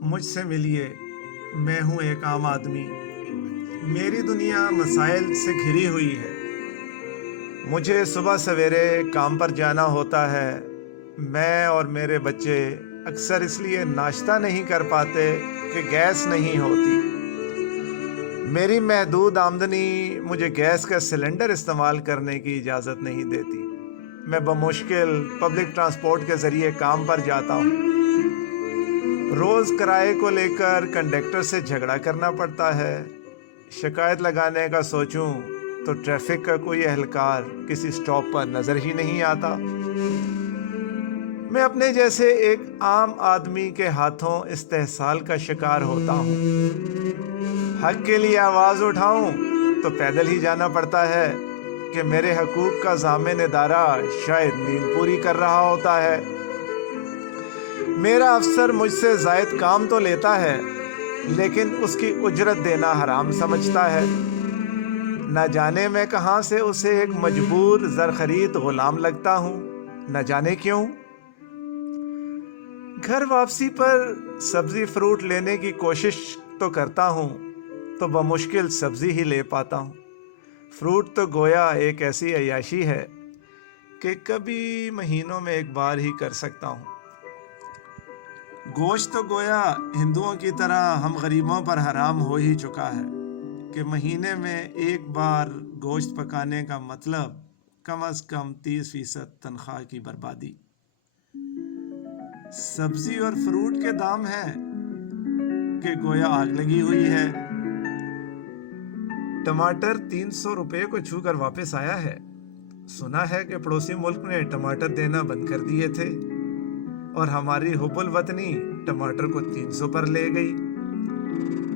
مجھ سے ملیے، میں ہوں ایک عام آدمی۔ میری دنیا مسائل سے گھری ہوئی ہے۔ مجھے صبح سویرے کام پر جانا ہوتا ہے۔ میں اور میرے بچے اکثر اس لیے ناشتہ نہیں کر پاتے کہ گیس نہیں ہوتی۔ میری محدود آمدنی مجھے گیس کا سلنڈر استعمال کرنے کی اجازت نہیں دیتی۔ میں بمشکل پبلک ٹرانسپورٹ کے ذریعے کام پر جاتا ہوں۔ روز کرائے کو لے کر کنڈکٹر سے جھگڑا کرنا پڑتا ہے۔ شکایت لگانے کا سوچوں تو ٹریفک کا کوئی اہلکار کسی سٹاپ پر نظر ہی نہیں آتا۔ میں اپنے جیسے ایک عام آدمی کے ہاتھوں استحصال کا شکار ہوتا ہوں۔ حق کے لیے آواز اٹھاؤں تو پیدل ہی جانا پڑتا ہے کہ میرے حقوق کا ضامن ادارہ شاید نیند پوری کر رہا ہوتا ہے۔ میرا افسر مجھ سے زائد کام تو لیتا ہے لیکن اس کی اجرت دینا حرام سمجھتا ہے۔ نہ جانے میں کہاں سے اسے ایک مجبور زرخرید غلام لگتا ہوں، نہ جانے کیوں۔ گھر واپسی پر سبزی فروٹ لینے کی کوشش تو کرتا ہوں تو بمشکل سبزی ہی لے پاتا ہوں۔ فروٹ تو گویا ایک ایسی عیاشی ہے کہ کبھی مہینوں میں ایک بار ہی کر سکتا ہوں۔ گوشت تو گویا ہندوؤں کی طرح ہم غریبوں پر حرام ہو ہی چکا ہے کہ مہینے میں ایک بار گوشت پکانے کا مطلب کم از کم 30% تنخواہ کی بربادی۔ سبزی اور فروٹ کے دام ہیں کہ گویا آگ لگی ہوئی ہے۔ ٹماٹر 300 روپے کو چھو کر واپس آیا ہے۔ سنا ہے کہ پڑوسی ملک نے ٹماٹر دینا بند کر دیے تھے اور ہماری حب الوطنی ٹماٹر کو 300 پر لے گئی۔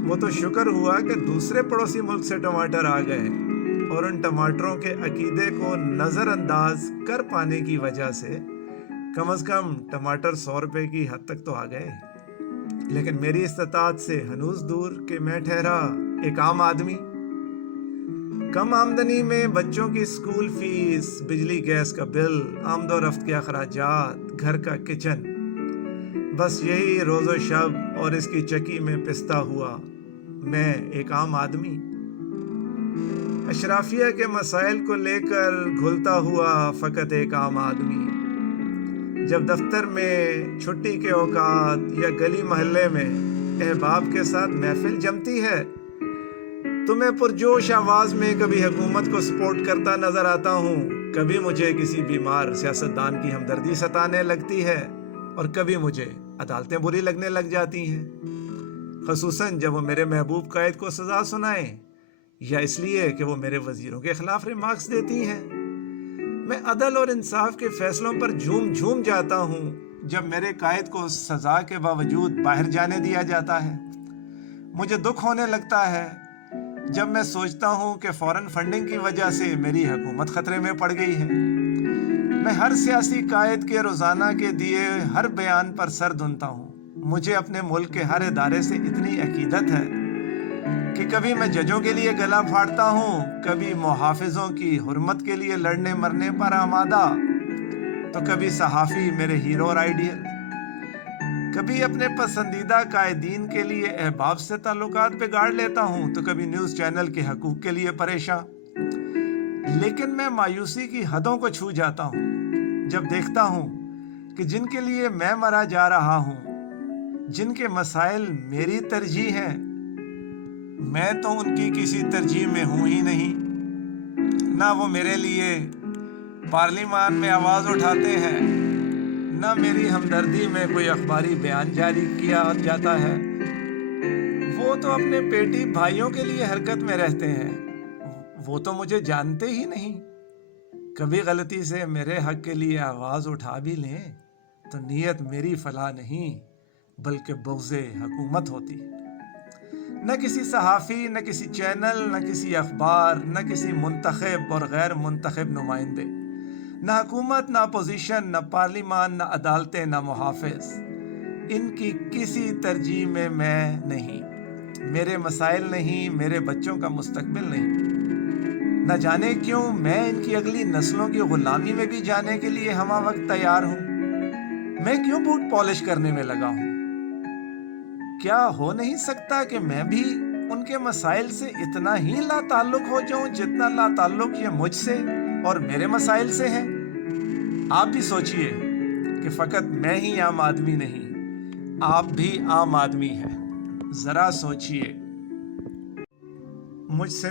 وہ تو شکر ہوا کہ دوسرے پڑوسی ملک سے ٹماٹر آ گئے اور ان ٹماٹروں کے عقیدے کو نظر انداز کر پانے کی وجہ سے کم از کم ٹماٹر 100 روپے کی حد تک تو آ گئے۔ لیکن میری استطاعت سے ہنوز دور کہ میں ٹھہرا ایک عام آدمی۔ کم آمدنی میں بچوں کی اسکول فیس، بجلی گیس کا بل، آمد و رفت کے اخراجات، گھر کا کچن، بس یہی روز و شب اور اس کی چکی میں پستا ہوا میں ایک عام آدمی۔ اشرافیہ کے مسائل کو لے کر گھلتا ہوا فقط ایک عام آدمی۔ جب دفتر میں چھٹی کے اوقات یا گلی محلے میں احباب کے ساتھ محفل جمتی ہے تو میں پرجوش آواز میں کبھی حکومت کو سپورٹ کرتا نظر آتا ہوں، کبھی مجھے کسی بیمار سیاستدان کی ہمدردی ستانے لگتی ہے اور کبھی مجھے عدالتیں بری لگنے لگ جاتی ہیں، خصوصاً جب وہ میرے محبوب قائد کو سزا سنائیں یا اس لیے کہ وہ میرے وزیروں کے خلاف ریمارکس دیتی ہیں۔ میں عدل اور انصاف کے فیصلوں پر جھوم جھوم جاتا ہوں جب میرے قائد کو سزا کے باوجود باہر جانے دیا جاتا ہے۔ مجھے دکھ ہونے لگتا ہے جب میں سوچتا ہوں کہ فورن فنڈنگ کی وجہ سے میری حکومت خطرے میں پڑ گئی ہے۔ میں ہر سیاسی قائد کے روزانہ کے دیے ہر بیان پر سر دھنتا ہوں۔ مجھے اپنے ملک کے ہر ادارے سے اتنی عقیدت ہے کہ کبھی میں ججوں کے لیے گلا پھاڑتا ہوں، کبھی محافظوں کی حرمت کے لیے لڑنے مرنے پر آمادہ، تو کبھی صحافی میرے ہیرو اور آئیڈیل، کبھی اپنے پسندیدہ قائدین کے لیے احباب سے تعلقات بگاڑ لیتا ہوں، تو کبھی نیوز چینل کے حقوق کے لیے پریشان۔ لیکن میں مایوسی کی حدوں کو چھو جاتا ہوں جب دیکھتا ہوں کہ جن کے لیے میں مرا جا رہا ہوں، جن کے مسائل میری ترجیح ہیں، میں تو ان کی کسی ترجیح میں ہوں ہی نہیں۔ نہ وہ میرے لیے پارلیمان میں آواز اٹھاتے ہیں، نہ میری ہمدردی میں کوئی اخباری بیان جاری کیا جاتا ہے۔ وہ تو اپنے پیٹی بھائیوں کے لیے حرکت میں رہتے ہیں، وہ تو مجھے جانتے ہی نہیں۔ کبھی غلطی سے میرے حق کے لیے آواز اٹھا بھی لیں تو نیت میری فلاح نہیں بلکہ بغض حکومت ہوتی۔ نہ کسی صحافی، نہ کسی چینل، نہ کسی اخبار، نہ کسی منتخب اور غیر منتخب نمائندے، نہ حکومت، نہ اپوزیشن، نہ پارلیمان، نہ عدالتیں، نہ محافظ، ان کی کسی ترجیح میں نہیں۔ میرے مسائل نہیں، میرے بچوں کا مستقبل نہیں۔ نہ جانے کیوں میں ان کی اگلی نسلوں کی غلامی میں بھی جانے کے لیے ہمہ وقت تیار ہوں۔ میں کیوں بوٹ پالش کرنے میں لگا ہوں؟ کیا ہو نہیں سکتا کہ میں بھی ان کے مسائل سے اتنا ہی لا تعلق ہو جاؤں جتنا لا تعلق یہ مجھ سے اور میرے مسائل سے ہے؟ آپ بھی سوچئے کہ فقط میں ہی عام آدمی نہیں، آپ بھی عام آدمی ہیں۔ ذرا سوچئے، مجھ سے